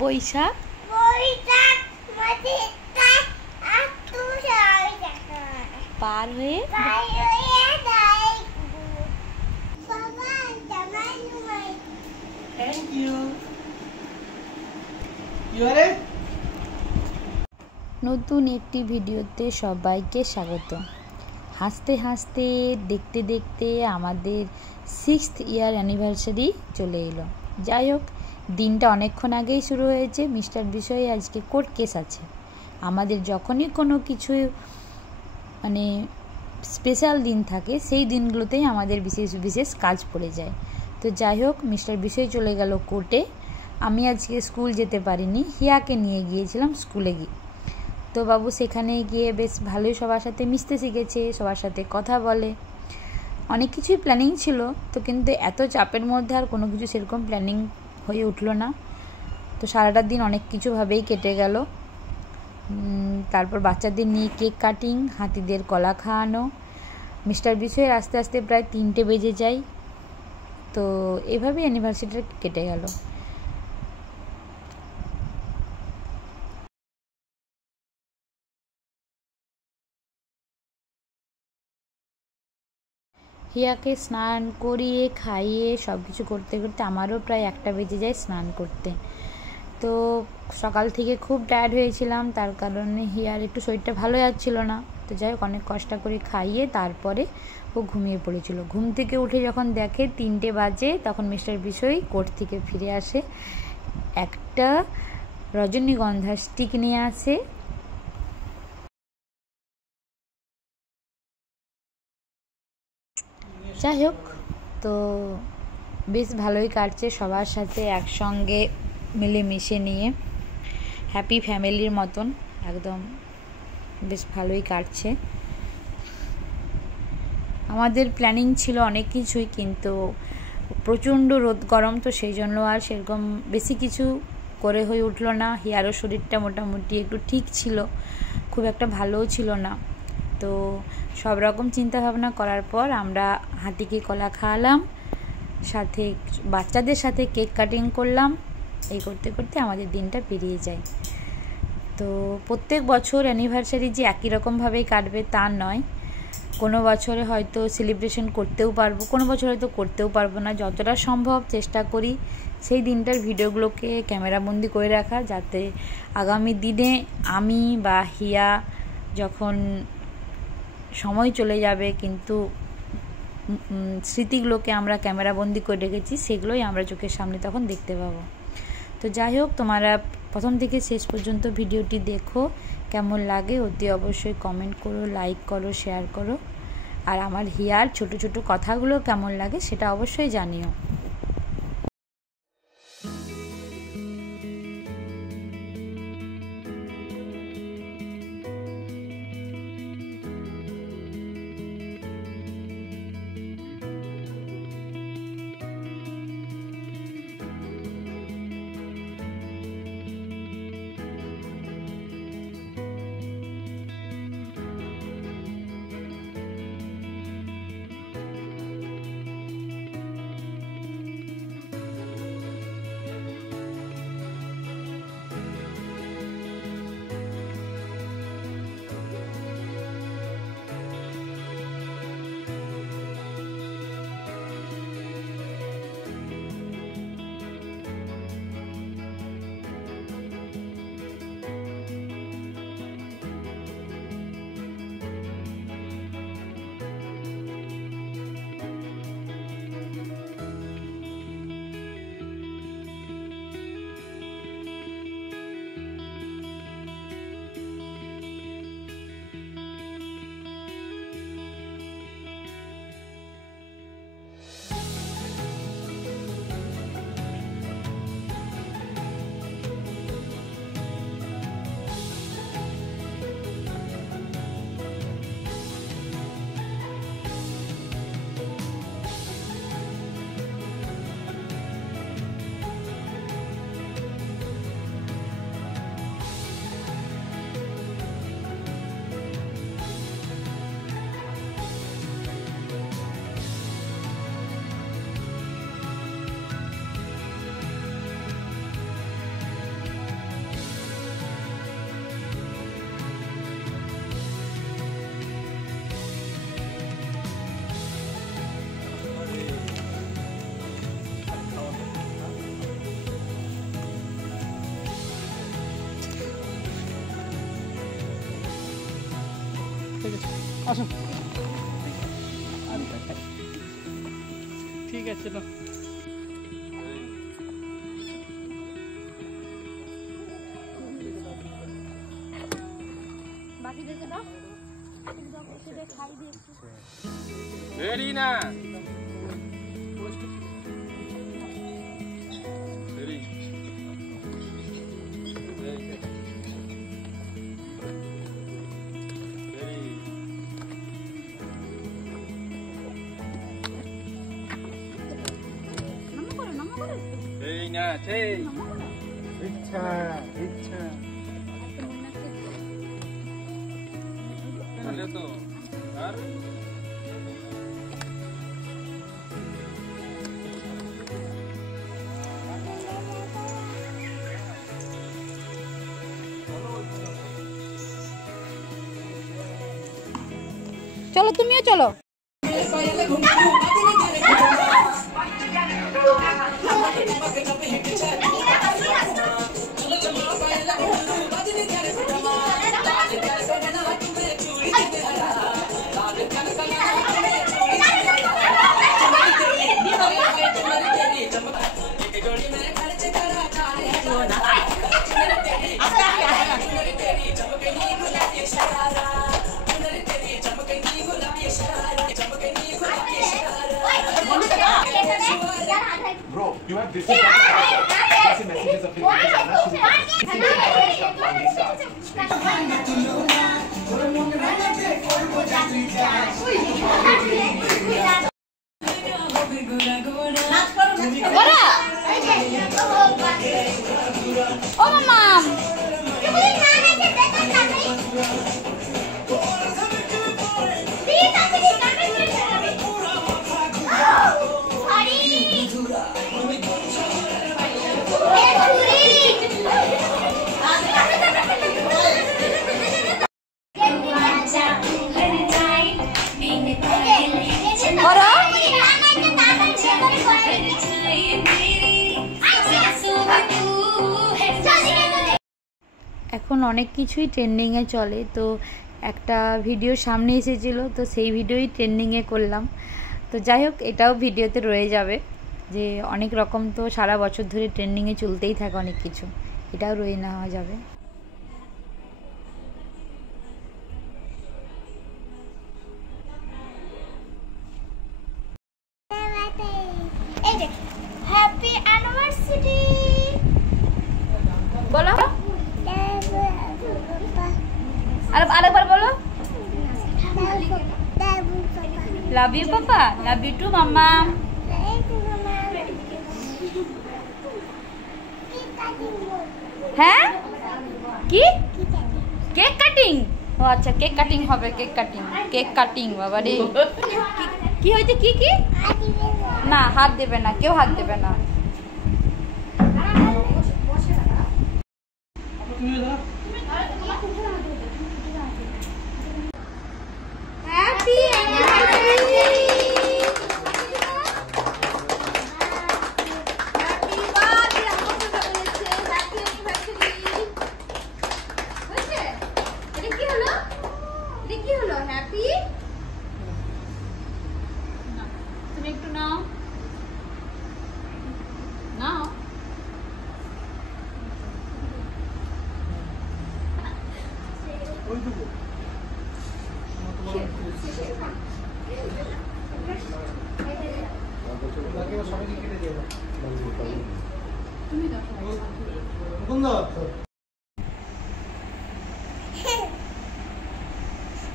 বৈশাখ পার হয়ে নতুন একটি ভিডিওতে সবাইকে স্বাগত। হাসতে হাসতে দেখতে দেখতে আমাদের 6th ইয়ার অ্যানিভার্সারি চলে এলো। যাই হোক, দিনটা অনেকক্ষণ আগেই শুরু হয়েছে। মিস্টার বিষয়ে আজকে কোর্ট কেস আছে। আমাদের যখনই কোনো কিছু মানে স্পেশাল দিন থাকে সেই দিনগুলোতেই আমাদের বিশেষ বিশেষ কাজ পড়ে যায়। তো যাই হোক, মিস্টার বিষয় চলে গেল কোর্টে। আমি আজকে স্কুল যেতে পারিনি, হিয়াকে নিয়ে গিয়েছিলাম স্কুলে গিয়ে। তো বাবু সেখানে গিয়ে বেশ ভালোই সবার সাথে মিশতে শিখেছে, সবার সাথে কথা বলে। অনেক কিছুই প্ল্যানিং ছিল, তো কিন্তু এত চাপের মধ্যে আর কোনো কিছু সেরকম প্ল্যানিং হয়ে উঠলো না। তো সারাটা দিন অনেক কিছুভাবেই কেটে গেল। তারপর বাচ্চাদের নিয়ে কেক কাটিং, হাতিদের কলা খাওয়ানো, মিস্টার বিষয়ের আস্তে আস্তে প্রায় 3টে বেজে যায়। তো এভাবেই অ্যানিভার্সারিটা কেটে গেল। হিয়াকে স্নান করিয়ে খাইয়ে সব কিছু করতে করতে আমারও প্রায় 1টা বেজে যায় স্নান করতে। তো সকাল থেকে খুব টায়ার্ড হয়েছিলাম, তার কারণে হিয়ার একটু শরীরটা ভালো যাচ্ছিল না। তো যাই হোক, অনেক কষ্ট করে খাইয়ে তারপরে ও ঘুমিয়ে পড়েছিল। ঘুম থেকে উঠে যখন দেখে 3টে বাজে, তখন মিস্টার বিষয় কোর্ট থেকে ফিরে আসে, একটা রজনীগন্ধার স্টিক নিয়ে আসে। যাই হোক, তো বেশ ভালোই কাটছে সবার সাথে একসঙ্গে মিলেমিশে নিয়ে, হ্যাপি ফ্যামিলির মতন একদম বেশ ভালোই কাটছে। আমাদের প্ল্যানিং ছিল অনেক কিছুই, কিন্তু প্রচণ্ড রোদ গরম, তো সেই জন্য আর সেরকম বেশি কিছু করে হয়ে উঠলো না। হিয়ারও শরীরটা মোটামুটি একটু ঠিক ছিল, খুব একটা ভালোও ছিল না। তো সব রকম চিন্তাভাবনা করার পর আমরা হাতিকে কলা খাওয়ালাম, সাথে বাচ্চাদের সাথে কেক কাটিং করলাম। এই করতে করতে আমাদের দিনটা পেরিয়ে যায়। তো প্রত্যেক বছর অ্যানিভার্সারি যে একই রকমভাবেই কাটবে তা নয়। কোনো বছরে হয়তো সেলিব্রেশন করতেও পারবো, কোনো বছর হয়তো করতেও পারবো না। যতটা সম্ভব চেষ্টা করি সেই দিনটার ভিডিওগুলোকে ক্যামেরাবন্দি করে রাখা, যাতে আগামী দিনে আমি বা হিয়া যখন সময় চলে যাবে কিন্তু স্মৃতিগুলোকে আমরা ক্যামেরাবন্দি করে রেখেছি, সেগুলোই আমরা চোখের সামনে তখন দেখতে পাবো। তো যাই হোক, তোমরা প্রথম থেকে শেষ পর্যন্ত ভিডিওটি দেখো, কেমন লাগে অতি অবশ্যই কমেন্ট করো, লাইক করো, শেয়ার করো। আর আমার হিয়ার ছোট ছোট কথাগুলো কেমন লাগে সেটা অবশ্যই জানিও। ঠিক আছে আসুন ঠিক আছে না বাকিদেরকে দাও ওদের খাই দিয়ে রেডি না রেডি এই না সেই ইচ্ছা ইচ্ছা চলে তো আর চলো তুমিও চলো Bro, you have this messages of ও মামা এখন অনেক কিছুই ট্রেন্ডিংয়ে চলে, তো একটা ভিডিও সামনে এসেছিল, তো সেই ভিডিওই ট্রেন্ডিংয়ে করলাম। তো যাই হোক, এটাও ভিডিওতে রয়ে যাবে, যে অনেক রকম তো সারা বছর ধরে ট্রেন্ডিংয়ে চলতেই থাকে অনেক কিছু, এটাও রয়ে নেওয়া যাবে। হ্যাপি অ্যানিভার্সারি বলো, আরেকবার বলো। Love you papa, love you too mamma. হ্যাঁ কি কেক কাটিং? ও আচ্ছা, কেক কাটিং হবে, কেক কাটিং, কেক কাটিং। বাবা রে, কি হয়েছে? কি কি? না, হাত দেবে না, কেউ হাত দেবে না। হ্যাপি তুমি একটু নাও নাও।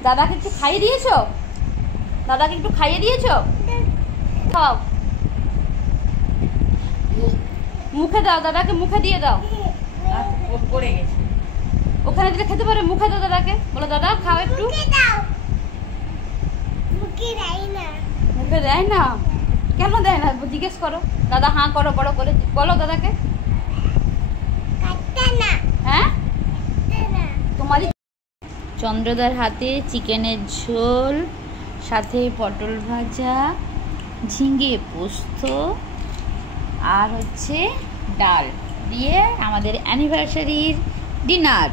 দাদাকে একটু খাইয়ে দিয়েছো? দাদাকে একটু খাইয়ে দিয়েছো? খাও, মুখে দাও, দাদাকে মুখে দিয়ে দাও। পড়ে গেছে, ওখানে দিলে খেতে পারে, মুখে দাও দাদাকে, বলো দাদা খাও একটু। মুখে দেয় না, কেন দেয় না জিজ্ঞেস করো। দাদা হাঁ করো বড় করে, বলো দাদাকে। হ্যাঁ, তোমারই। চন্দ্রদার হাতে চিকেনের ঝোল, সাথে পটল ভাজা, ঝিঙে পোস্ত আর হচ্ছে ডাল দিয়ে আমাদের অ্যানিভার্সারির ডিনার।